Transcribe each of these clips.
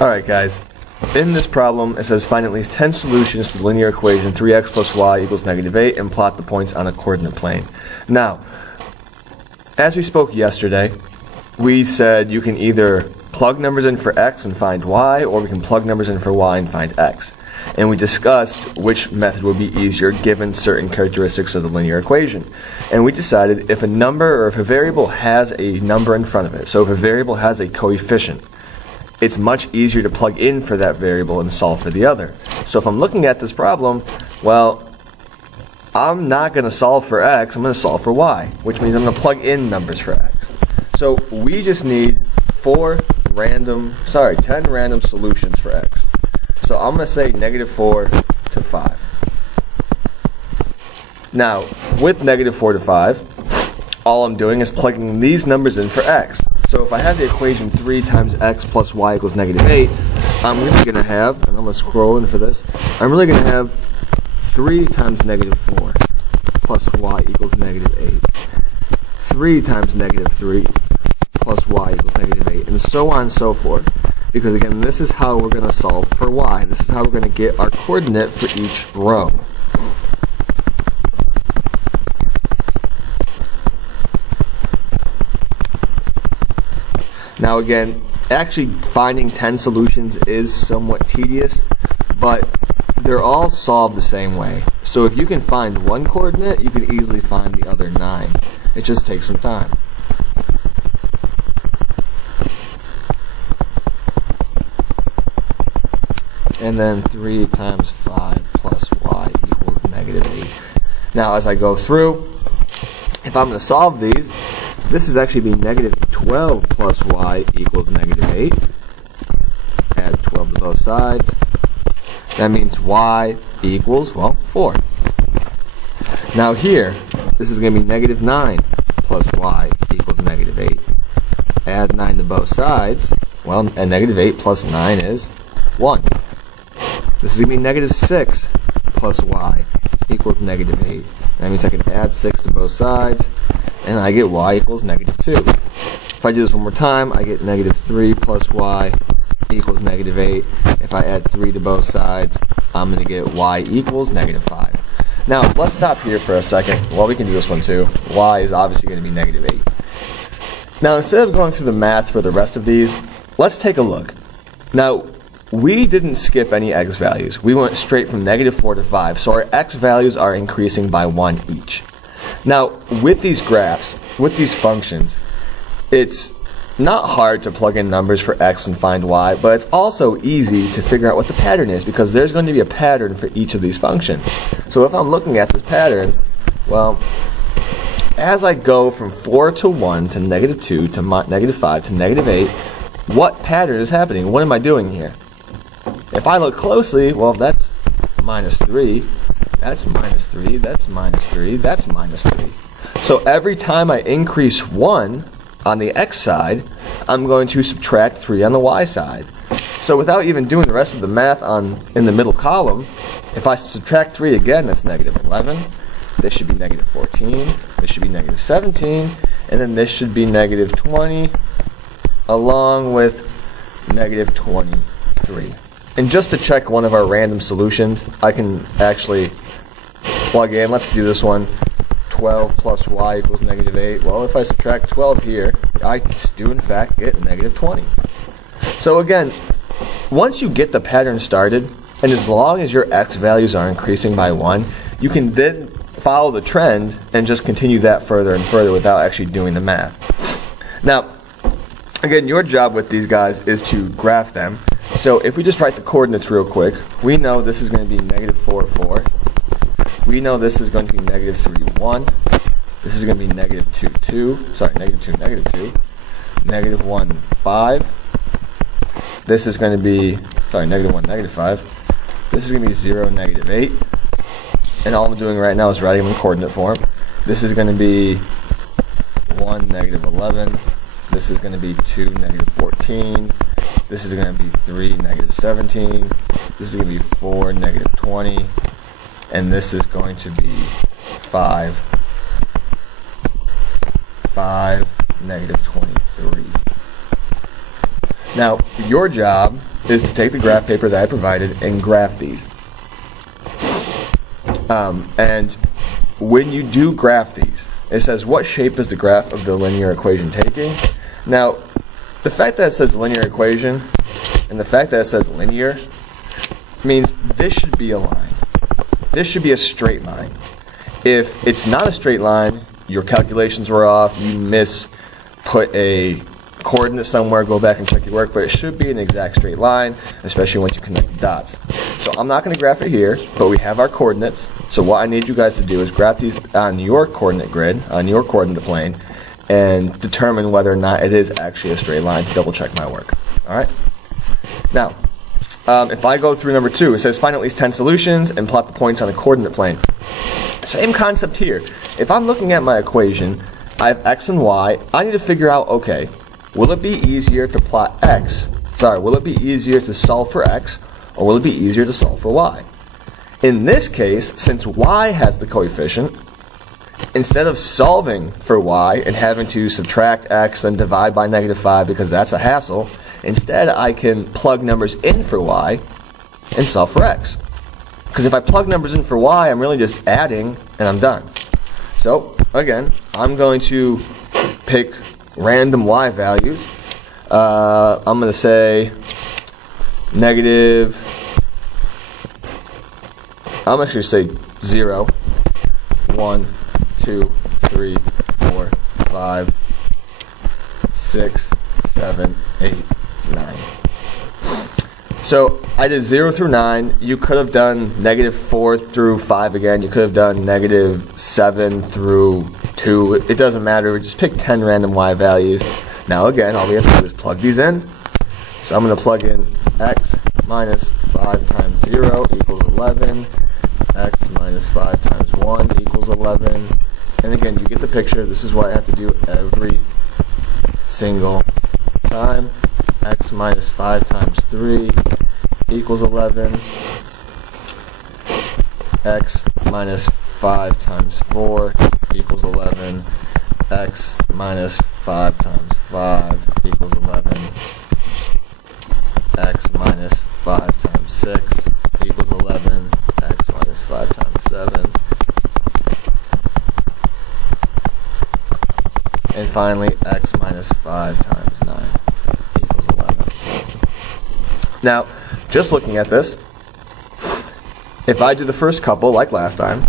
Alright guys, in this problem it says find at least 10 solutions to the linear equation 3x plus y equals -8 and plot the points on a coordinate plane. Now, as we spoke yesterday, we said you can either plug numbers in for x and find y, or we can plug numbers in for y and find x. And we discussed which method would be easier given certain characteristics of the linear equation. And we decided if a number or if a variable has a number in front of it, so if a variable has a coefficient, it's much easier to plug in for that variable and solve for the other. So if I'm looking at this problem, well, I'm not going to solve for x, I'm going to solve for y, which means I'm going to plug in numbers for x. So we just need 10 random solutions for x. So I'm going to say -4 to 5. Now, with -4 to 5, all I'm doing is plugging these numbers in for x. So if I have the equation 3 times x plus y equals -8, I'm really going to have, and I'm going to scroll in for this, I'm really going to have 3 times -4 plus y equals -8. 3 times -3 plus y equals -8, and so on and so forth. Because again, this is how we're going to solve for y. This is how we're going to get our coordinate for each row. Now again, actually finding 10 solutions is somewhat tedious, but they're all solved the same way. So if you can find one coordinate, you can easily find the other 9. It just takes some time. And then 3 times 5 plus y equals -8. Now as I go through, if I'm going to solve these, this is actually be -12 plus y equals -8. Add 12 to both sides. That means y equals, well, 4. Now here, this is going to be -9 plus y equals -8. Add 9 to both sides. Well, and -8 plus 9 is 1. This is going to be -6 plus y equals -8. That means I can add 6 to both sides, and I get y equals -2. If I do this one more time, I get -3 plus y equals -8. If I add 3 to both sides, I'm going to get y equals -5. Now, let's stop here for a second. Well, we can do this one too. Y is obviously going to be -8. Now, instead of going through the math for the rest of these, let's take a look. Now, we didn't skip any x values. We went straight from -4 to 5, so our x values are increasing by 1 each. Now, with these graphs, with these functions, it's not hard to plug in numbers for x and find y, but it's also easy to figure out what the pattern is, because there's going to be a pattern for each of these functions. So if I'm looking at this pattern, well, as I go from 4 to 1 to -2 to -5 to -8, what pattern is happening? What am I doing here? If I look closely, well, that's -3, that's -3, that's -3, that's -3. So every time I increase 1 on the x side, I'm going to subtract 3 on the y side. So without even doing the rest of the math in the middle column, if I subtract 3 again, that's -11. This should be -14. This should be -17. And then this should be -20, along with -23. And just to check one of our random solutions, I can actually plug in, let's do this one, 12 plus y equals -8. Well, if I subtract 12 here, I do in fact get -20. So again, once you get the pattern started, and as long as your x values are increasing by 1, you can then follow the trend and just continue that further and further without actually doing the math. Now, again, your job with these guys is to graph them. So if we just write the coordinates real quick, we know this is going to be -4, 4. We know this is going to be -3, 1. This is going to be -2, 2. Sorry, -2, -2. -1, 5. This is going to be, sorry, -1, -5. This is going to be 0, -8. And all I'm doing right now is writing them in coordinate form. This is going to be 1, -11. This is going to be 2, -14. This is going to be 3, -17. This is going to be 4, -20. And this is going to be 5, -23. Now, your job is to take the graph paper that I provided and graph these. And when you do graph these, it says what shape is the graph of the linear equation taking. Now, the fact that it says linear equation and the fact that it says linear means this should be a line. This should be a straight line. If it's not a straight line, your calculations were off, you put a coordinate somewhere, go back and check your work, but it should be an exact straight line, especially once you connect the dots. So I'm not going to graph it here, but we have our coordinates. So what I need you guys to do is graph these on your coordinate grid, on your coordinate plane, and determine whether or not it is actually a straight line to double check my work. Alright? Now, if I go through number 2, it says find at least 10 solutions and plot the points on the coordinate plane. Same concept here. If I'm looking at my equation, I have x and y, I need to figure out, okay, will it be easier to plot will it be easier to solve for x, or will it be easier to solve for y? In this case, since y has the coefficient, instead of solving for y and having to subtract x then divide by -5 because that's a hassle, instead I can plug numbers in for y and solve for x. Because if I plug numbers in for y, I'm really just adding and I'm done. So, again, I'm going to pick random y values. I'm going to say I'm actually say 0, 1, 2, 3, 4, 5, 6, 7, 8, 9. So I did 0 through 9. You could have done -4 through 5 again. You could have done -7 through 2. It doesn't matter. We just pick 10 random y values. Now again, all we have to do is plug these in. So I'm going to plug in x minus 5 times 0 equals 11. X minus 5 times 1 equals 11. And again, you get the picture. This is what I have to do every single time. X minus 5 times 3 equals 11. X minus 5 times 4 equals 11. X minus 5 times 5 equals 11. X minus 5 times 6 equals 11. X minus 5 times 7. And finally, x minus 5 times 9 equals 11. Now, just looking at this, if I do the first couple, like last time,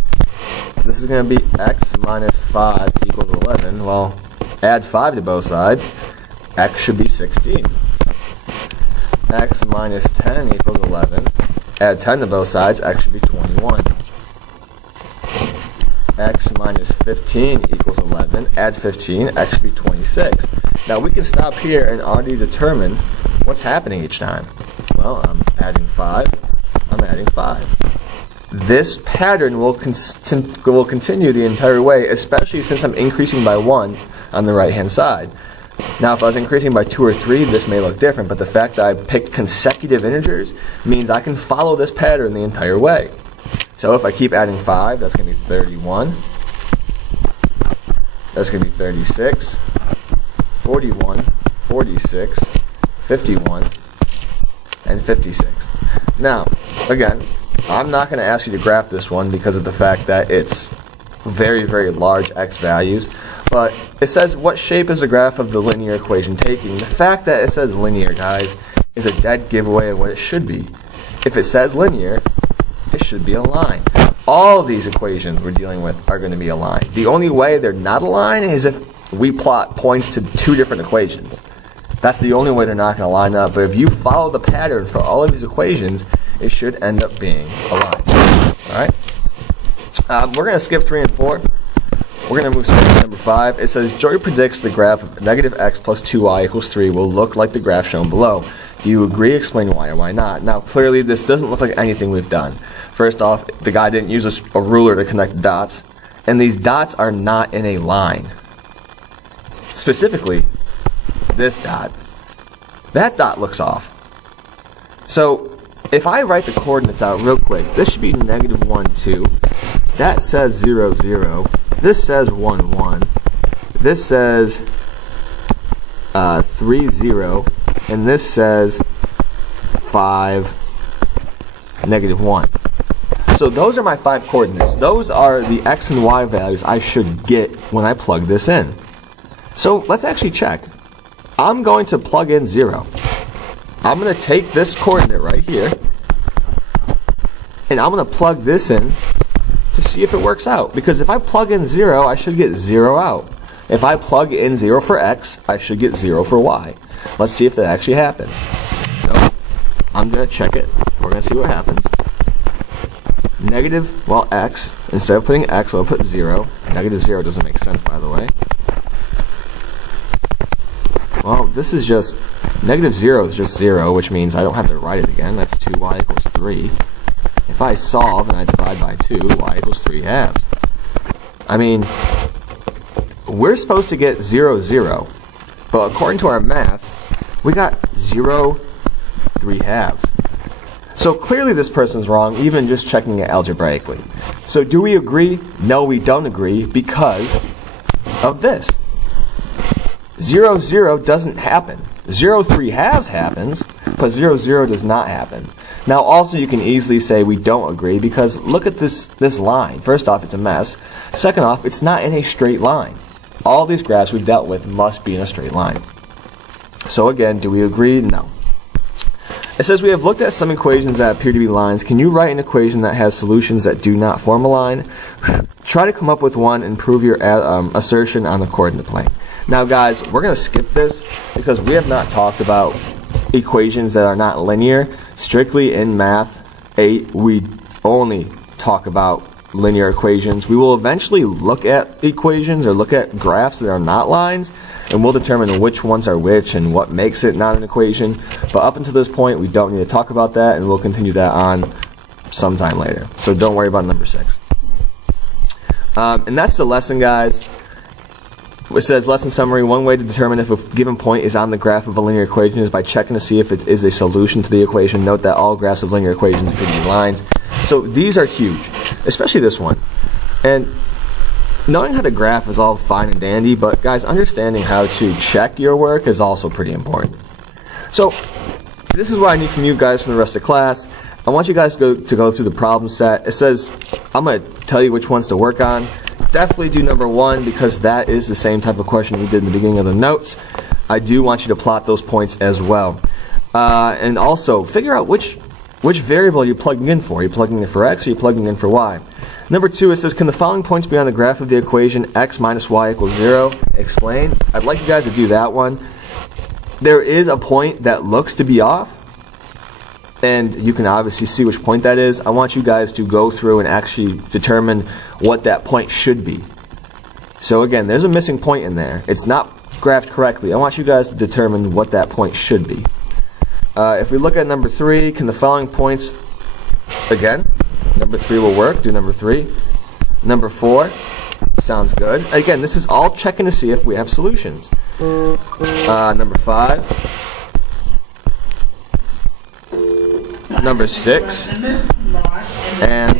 this is going to be x minus 5 equals 11. Well, add 5 to both sides, x should be 16. X minus 10 equals 11. Add 10 to both sides, x should be 21. X minus 15 equals 11. Add 15, x should be 26. Now we can stop here and already determine what's happening each time. Well, I'm adding 5. I'm adding 5. This pattern will continue the entire way, especially since I'm increasing by 1 on the right-hand side. Now, if I was increasing by 2 or 3, this may look different, but the fact that I picked consecutive integers means I can follow this pattern the entire way. So if I keep adding 5, that's going to be 31. That's going to be 36, 41, 46, 51, and 56. Now, again, I'm not going to ask you to graph this one because of the fact that it's very, very large x values. But it says, what shape is the graph of the linear equation taking? The fact that it says linear, guys, is a dead giveaway of what it should be. If it says linear, it should be a line. All these equations we're dealing with are going to be a line. The only way they're not a line is if we plot points to 2 different equations. That's the only way they're not going to line up. But if you follow the pattern for all of these equations, it should end up being a line. Alright? We're going to skip 3 and 4. We're going to move straight to number 5. It says, Joey predicts the graph of negative x plus 2y equals 3 will look like the graph shown below. Do you agree? Explain why or why not. Now, clearly, this doesn't look like anything we've done. First off, the guy didn't use a ruler to connect dots. And these dots are not in a line. Specifically, this dot. That dot looks off. So, if I write the coordinates out real quick, this should be negative 1, 2. That says 0, 0. This says 1, 1. This says 3, 0. And this says 5, negative 1. So those are my 5 coordinates. Those are the x and y values I should get when I plug this in. So let's actually check. I'm going to plug in 0. I'm going to take this coordinate right here, and I'm going to plug this in to see if it works out. Because if I plug in 0, I should get 0 out. If I plug in 0 for x, I should get 0 for y. Let's see if that actually happens. So I'm going to check it. We're going to see what happens. Negative, well, x. Instead of putting x, I'll put 0. Negative 0 doesn't make sense, by the way. Well, this is just, negative 0 is just 0, which means I don't have to write it again. That's 2y equals 3. If I solve and I divide by 2, y equals 3 halves. I mean, we're supposed to get 0, 0. But according to our math, we got 0, 3 halves. So clearly this person's wrong, even just checking it algebraically. So do we agree? No, we don't agree because of this. 0, 0 doesn't happen. 0, 3 halves happens, but 0, 0 does not happen. Now also you can easily say we don't agree because look at this line. First off, it's a mess. Second off, it's not in a straight line. All these graphs we've dealt with must be in a straight line. So again, do we agree? No. It says we have looked at some equations that appear to be lines. Can you write an equation that has solutions that do not form a line? Try to come up with one and prove your assertion on the coordinate plane. Now guys, we're going to skip this because we have not talked about equations that are not linear. Strictly in Math 8, we only talk about linear equations. We will eventually look at equations or look at graphs that are not lines, and we'll determine which ones are which and what makes it not an equation. But up until this point, we don't need to talk about that, and we'll continue that on sometime later. So don't worry about number 6. And that's the lesson, guys. It says, lesson summary, one way to determine if a given point is on the graph of a linear equation is by checking to see if it is a solution to the equation. Note that all graphs of linear equations appear to be lines. So these are huge, especially this one. And knowing how to graph is all fine and dandy, but guys, understanding how to check your work is also pretty important. So this is what I need from you guys for the rest of class. I want you guys to go through the problem set. It says, I'm going to tell you which ones to work on. Definitely do number 1 because that is the same type of question we did in the beginning of the notes. I do want you to plot those points as well. And also, figure out which variable you're plugging in for. Are you plugging in for x or are you plugging in for y? Number 2, it says, can the following points be on the graph of the equation x minus y equals 0? Explain. I'd like you guys to do that one. There is a point that looks to be off, and you can obviously see which point that is. I want you guys to go through and actually determine what that point should be. So again, there's a missing point in there. It's not graphed correctly. I want you guys to determine what that point should be. If we look at number 3, can the following points, again, number 3 will work. Do number 3. Number 4, sounds good. Again, this is all checking to see if we have solutions. Number 5. Number 6, and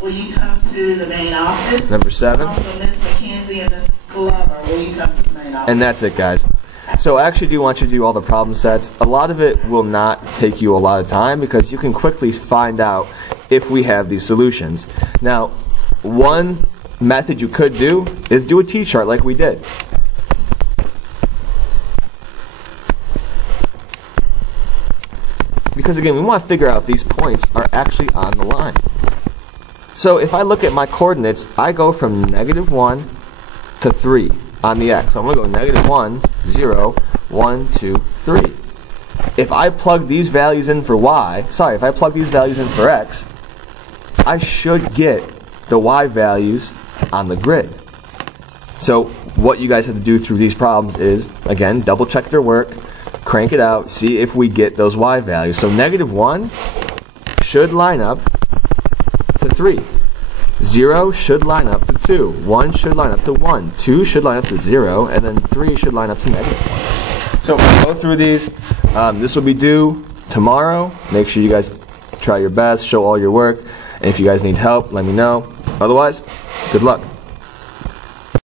will you come to the main office? Number 7, Also, Miss McKenzie and Miss Glover, will you come to the main office? And that's it, guys. So I actually do want you to do all the problem sets. A lot of it will not take you a lot of time because you can quickly find out if we have these solutions. Now, one method you could do is do a T-chart like we did. Because again, we want to figure out if these points are actually on the line. So if I look at my coordinates, I go from negative 1 to 3 on the x. So I'm going to go negative 1, 0, 1, 2, 3. If I plug these values in for y, if I plug these values in for x, I should get the y values on the grid. So what you guys have to do through these problems is, again, double check their work, crank it out, see if we get those y values. So negative 1 should line up to 3. 0 should line up to 2. 1 should line up to 1. 2 should line up to 0. And then 3 should line up to negative 1. So go through these. This will be due tomorrow. Make sure you guys try your best, show all your work. And if you guys need help, let me know. Otherwise, good luck.